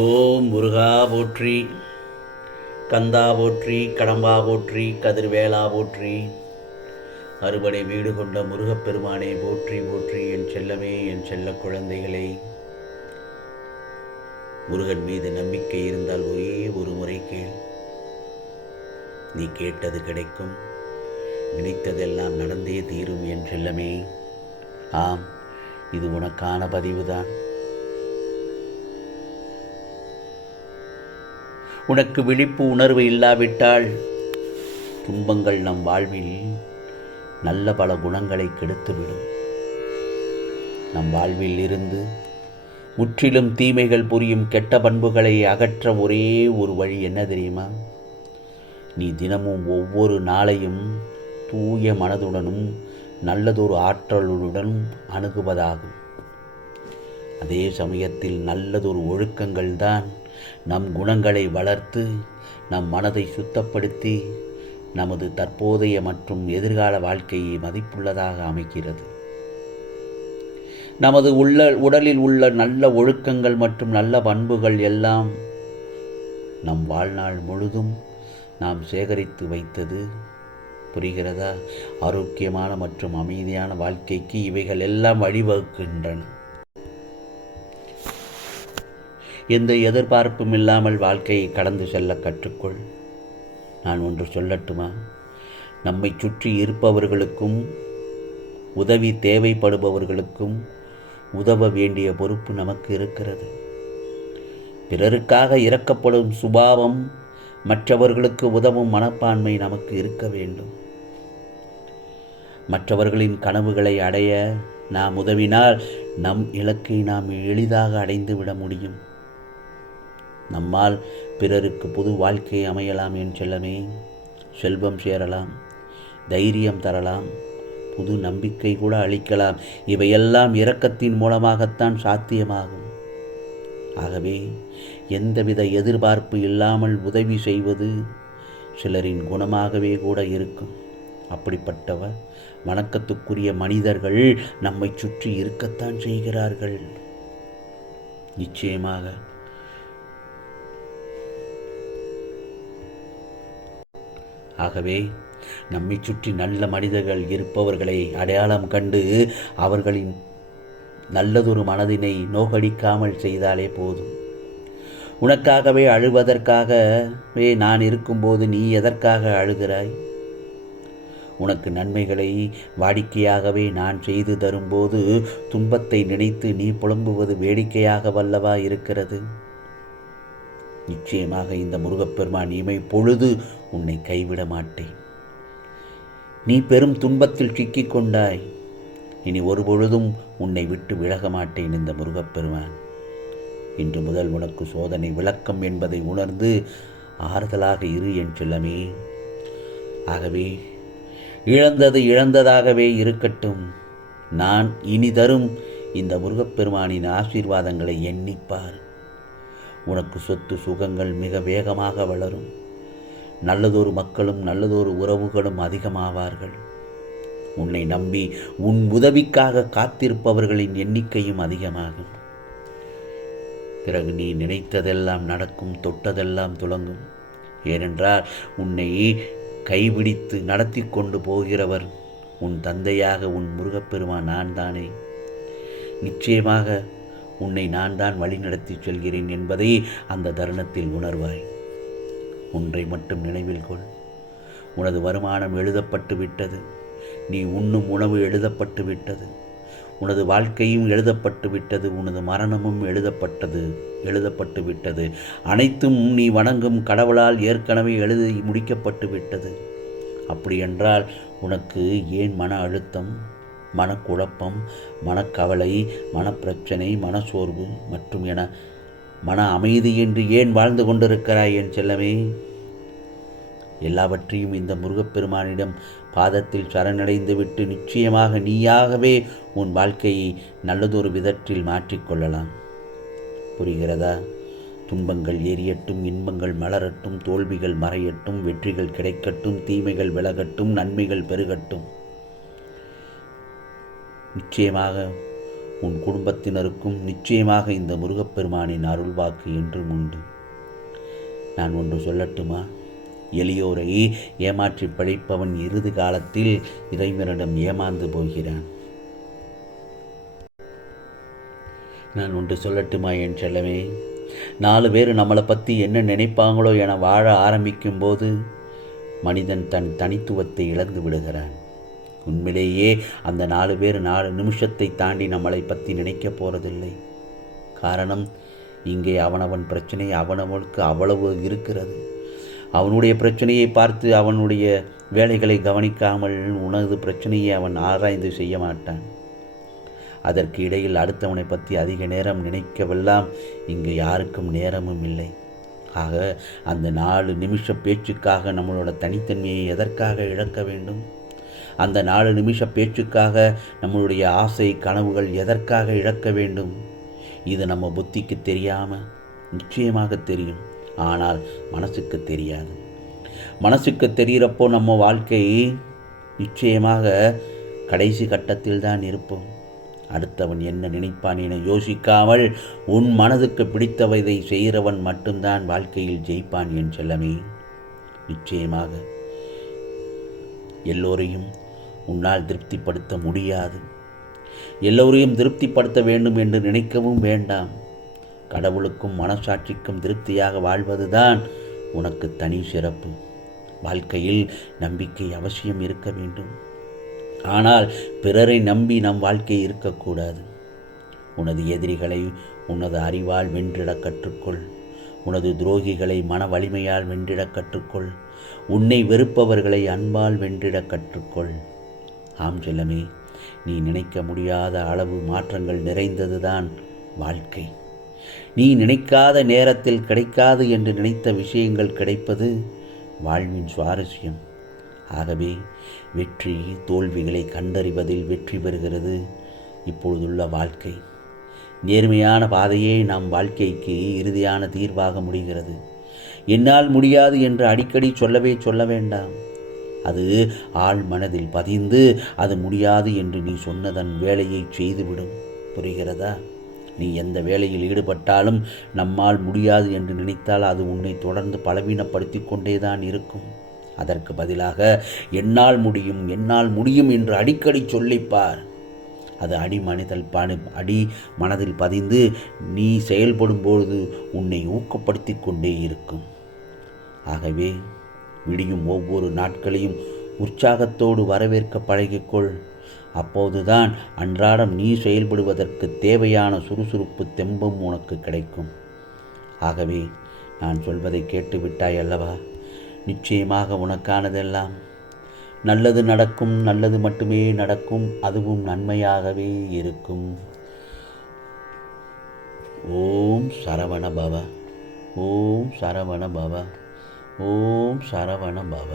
ஓம் முருகா போற்றி, கந்தா போற்றி, கடம்பா போற்றி, கதிர்வேலா போற்றி, அறுபடை வீடு கொண்ட முருகப்பெருமானே போற்றி போற்றி. என் செல்லமே, என் செல்ல குழந்தைகளே, முருகன் மீது நம்பிக்கை இருந்தால் ஒரே ஒரு முறை கேள், நீ கேட்டது கிடைக்கும், நினைத்ததெல்லாம் நடந்தே தீரும். என் செல்லமே, ஆம், இது உனக்கான பதிவுதான். உனக்கு விழிப்பு உணர்வு இல்லாவிட்டால் துன்பங்கள் நம் வாழ்வில் நல்ல பல குணங்களை கெடுத்துவிடும். நம் வாழ்வில் இருந்து முற்றிலும் தீமைகள் புரியும் கெட்ட பண்புகளை அகற்ற ஒரே ஒரு வழி என்ன தெரியுமா? நீ தினமும் ஒவ்வொரு நாளையும் தூய மனதுடனும் நல்லதொரு ஆற்றலுடன் அணுகுவதாகும். அதே சமயத்தில் நல்லதொரு ஒழுக்கங்கள் தான் நம் குணங்களை வளர்த்து நம் மனதை சுத்தப்படுத்தி நமது தற்போதைய மற்றும் எதிர்கால வாழ்க்கையை மதிப்புள்ளதாக அமைக்கிறது. நமது உடலில் உள்ள நல்ல ஒழுக்கங்கள் மற்றும் நல்ல பண்புகள் எல்லாம் நம் வாழ்நாள் முழுதும் நாம் சேகரித்து வைத்தது. புரிகிறதா? ஆரோக்கியமான மற்றும் அமைதியான வாழ்க்கைக்கு இவைகள் எல்லாம் வழிவகுக்கின்றன. எந்த எதிர்பார்ப்பும் இல்லாமல் வாழ்க்கையை கடந்து செல்ல கற்றுக்கொள். நான் ஒன்று சொல்லட்டுமா? நம்மை சுற்றி இருப்பவர்களுக்கும் உதவி தேவைப்படுபவர்களுக்கும் உதவ வேண்டிய பொறுப்பு நமக்கு இருக்கிறது. பிறருக்காக இரக்கப்படும் சுபாவம், மற்றவர்களுக்கு உதவும் மனப்பான்மை நமக்கு இருக்க வேண்டும். மற்றவர்களின் கனவுகளை அடைய நாம் உதவினால் நம் இலக்கை நாம் எளிதாக அடைந்துவிட முடியும். நம்மால் பிறருக்கு புது வாழ்க்கை அமையலாம். என் செல்லமே, செல்வம் சேரலாம், தைரியம் தரலாம், புது நம்பிக்கை கூட அளிக்கலாம். இவையெல்லாம் இரக்கத்தின் மூலமாகத்தான் சாத்தியமாகும். ஆகவே எந்தவித எதிர்பார்ப்பு இல்லாமல் உதவி செய்வது சிலரின் குணமாகவே கூட இருக்கும். அப்படிப்பட்டவர் வணக்கத்துக்குரிய மனிதர்கள் நம்மை சுற்றி இருக்கத்தான் செய்கிறார்கள். நிச்சயமாக ஆகவே நம்மை சுற்றி நல்ல மனிதர்கள் இருப்பவர்களை அடையாளம் கண்டு அவர்களின் நல்லதொரு மனதினை நோகடிக்காமல் செய்தாலே போதும். உனக்காகவே அழுவதற்காகவே நான் இருக்கும்போது நீ எதற்காக அழுகிறாய்? உனக்கு நன்மைகளை வாடிக்கையாகவே நான் செய்து தரும்போது துன்பத்தை நினைத்து நீ புலம்புவது வேடிக்கையாக வல்லவா இருக்கிறது? நிச்சயமாக இந்த முருகப்பெருமான் இமை பொழுது உன்னை கைவிட மாட்டேன். நீ பெரும் துன்பத்தில் சிக்கிக் கொண்டாய், இனி ஒரு பொழுதும் உன்னை விட்டு விலக மாட்டேன் இந்த முருகப்பெருமான். இன்று முதல் உனக்கு சோதனை விளக்கம் என்பதை உணர்ந்து ஆறுதலாக இரு என் செல்லமே. ஆகவே இழந்தது இழந்ததாகவே இருக்கட்டும். நான் இனி தரும் இந்த முருகப்பெருமானின் ஆசீர்வாதங்களை எண்ணிப்பார். உனக்கு சொத்து சுகங்கள் மிக வேகமாக வளரும். நல்லதொரு மக்களும் நல்லதொரு உறவுகளும் அதிகமாவார்கள். உன்னை நம்பி உன் உதவிக்காக காத்திருப்பவர்களின் எண்ணிக்கையும் அதிகமாகும். பிறகு நீ நினைத்ததெல்லாம் நடக்கும், தொட்டதெல்லாம் துலங்கும். ஏனென்றால் உன்னை கைபிடித்து நடத்தி கொண்டு போகிறவர் உன் தந்தையாக உன் முருகப்பெருமான் நான் தானே. நிச்சயமாக உன்னை நான் தான் வழிநடத்தி செல்கிறேன் என்பதை அந்த தருணத்தில் உணர்வாய். ஒன்றை மட்டும் நினைவில் கொள், உனது வருமானம் எழுதப்பட்டு விட்டது, நீ உண்ணும் உணவு எழுதப்பட்டு விட்டது, உனது வாழ்க்கையும் எழுதப்பட்டு விட்டது, உனது மரணமும் எழுதப்பட்டு விட்டது. அனைத்தும் நீ வணங்கும் கடவுளால் ஏற்கனவே எழுதி முடிக்கப்பட்டு விட்டது. அப்படியென்றால் உனக்கு ஏன் மன அழுத்தம், மனக்குழப்பம், மனக்கவலை, மனப்பிரச்சனை, மனசோர்வு மற்றும் என மன அமைதியின்றி ஏன் வாழ்ந்து கொண்டிருக்கிறாய் என் செல்லமே? எல்லாவற்றையும் இந்த முருகப்பெருமானிடம் பாதத்தில் சரணடைந்து விட்டு நிச்சயமாக நீயாகவே உன் வாழ்க்கையை நல்லதொரு விதத்தில் மாற்றிக்கொள்ளலாம். புரிகிறதா? துன்பங்கள் எரியட்டும், இன்பங்கள் மலரட்டும், தோல்விகள் மறையட்டும், வெற்றிகள் கிடைக்கட்டும், தீமைகள் விலகட்டும், நன்மைகள் பெருகட்டும். நிச்சயமாக உன் குடும்பத்தினருக்கும் நிச்சயமாக இந்த முருகப்பெருமானின் அருள்வாக்கு என்றும் உண்டு. நான் ஒன்று சொல்லட்டுமா? எளியோரை ஏமாற்றி பிழைப்பவன் இறுதி காலத்தில் இறைவனிடம் ஏமாந்து போகிறான். நான் ஒன்று சொல்லட்டுமா என் செல்லமே? 4 பேர் நம்மளை பற்றி என்ன நினைப்பாங்களோ என வாழ ஆரம்பிக்கும் போது மனிதன் தன் தனித்துவத்தை இழந்து விடுகிறான். உண்மையிலேயே அந்த 4 பேர் 4 நிமிஷத்தை தாண்டி நம்மளை பற்றி நினைக்க போகிறதில்லை. காரணம், இங்கே அவனவன் பிரச்சனை அவனவனுக்கு அவ்வளவு இருக்கிறது. அவனுடைய பிரச்சனையை பார்த்து அவனுடைய வேலைகளை கவனிக்காமல் உனது பிரச்சனையை அவன் ஆராய்ந்து செய்ய மாட்டான். அதற்கு இடையில் அடுத்தவனை பற்றி அதிக நேரம் நினைக்கவெல்லாம் இங்கு யாருக்கும் நேரமும் இல்லை. ஆக அந்த 4 நிமிஷ பேச்சுக்காக நம்மளோட தனித்தன்மையை எதற்காக இழக்க வேண்டும்? அந்த 4 நிமிஷ பேச்சுக்காக நம்மளுடைய ஆசை கனவுகள் எதற்காக இழக்க வேண்டும்? இது நம்ம புத்திக்கு தெரியாமல் நிச்சயமாக தெரியும், ஆனால் மனசுக்கு தெரியாது. மனசுக்கு தெரிகிறப்போ நம்ம வாழ்க்கை நிச்சயமாக கடைசி கட்டத்தில் தான் இருப்போம். அடுத்தவன் என்ன நினைப்பான் என யோசிக்காமல் உன் மனதுக்கு பிடித்தவதை செய்கிறவன் மட்டும்தான் வாழ்க்கையில் ஜெயிப்பான் என் செல்லமே. நிச்சயமாக எல்லோரையும் உன்னால் திருப்திப்படுத்த முடியாது. எல்லோரையும் திருப்திப்படுத்த வேண்டும் என்று நினைக்கவும் வேண்டாம். கடவுளுக்கும் மனசாட்சிக்கும் திருப்தியாக வாழ்வதுதான் உனக்கு தனி சிறப்பு. வாழ்க்கையில் நம்பிக்கை அவசியம் இருக்க வேண்டும். ஆனால் பிறரை நம்பி நம் வாழ்க்கை இருக்கக்கூடாது. உனது எதிரிகளை உனது அறிவால் வென்றிட கற்றுக்கொள். உனது துரோகிகளை மன வலிமையால் வென்றிட கற்றுக்கொள். உன்னை வெறுப்பவர்களை அன்பால் வென்றிட கற்றுக்கொள். ஆம் செல்லமே, நீ நினைக்க முடியாத அளவு மாற்றங்கள் நிறைந்ததுதான் வாழ்க்கை. நீ நினைக்காத நேரத்தில் கிடைக்காது என்று நினைத்த விஷயங்கள் கிடைப்பது வாழ்வின் சுவாரஸ்யம். ஆகவே வெற்றி தோல்விகளை கண்டறிவதில் வெற்றி பெறுகிறது இப்பொழுதுள்ள வாழ்க்கை. நேர்மையான பாதையே நம் வாழ்க்கைக்கு இறுதியான தீர்வாக முடிகிறது. என்னால் முடியாது என்று அடிக்கடி சொல்ல வேண்டாம். அது ஆழ் மனதில் பதிந்து அது முடியாது என்று நீ சொன்னதன் வேலையை செய்துவிடும். புரிகிறதா? நீ எந்த வேலையில் ஈடுபட்டாலும் நம்மால் முடியாது என்று நினைத்தால் அது உன்னை தொடர்ந்து பலவீனப்படுத்தி கொண்டேதான் இருக்கும். அதற்கு பதிலாக என்னால் முடியும் என்று அடிக்கடி சொல்லிப்பார். அது அடி மனதில் பதிந்து நீ செயல்படும் பொழுது உன்னை ஊக்கப்படுத்தி கொண்டே இருக்கும். ஆகவே விடியும் ஒவ்வொரு நாட்களையும் உற்சாகத்தோடு வரவேற்க பழகிக்கொள். அப்போதுதான் அன்றாடம் நீ செயல்படுவதற்கு தேவையான சுறுசுறுப்பு தெம்பும் உனக்கு கிடைக்கும். ஆகவே நான் சொல்வதை கேட்டுவிட்டாய் அல்லவா? நிச்சயமாக உனக்கானதெல்லாம் நல்லது நடக்கும். நல்லது மட்டுமே நடக்கும். அதுவும் நன்மையாகவே இருக்கும். ஓம் சரவண பவ. ஓம் சரவண பவ. ஓம் சரவண பவ.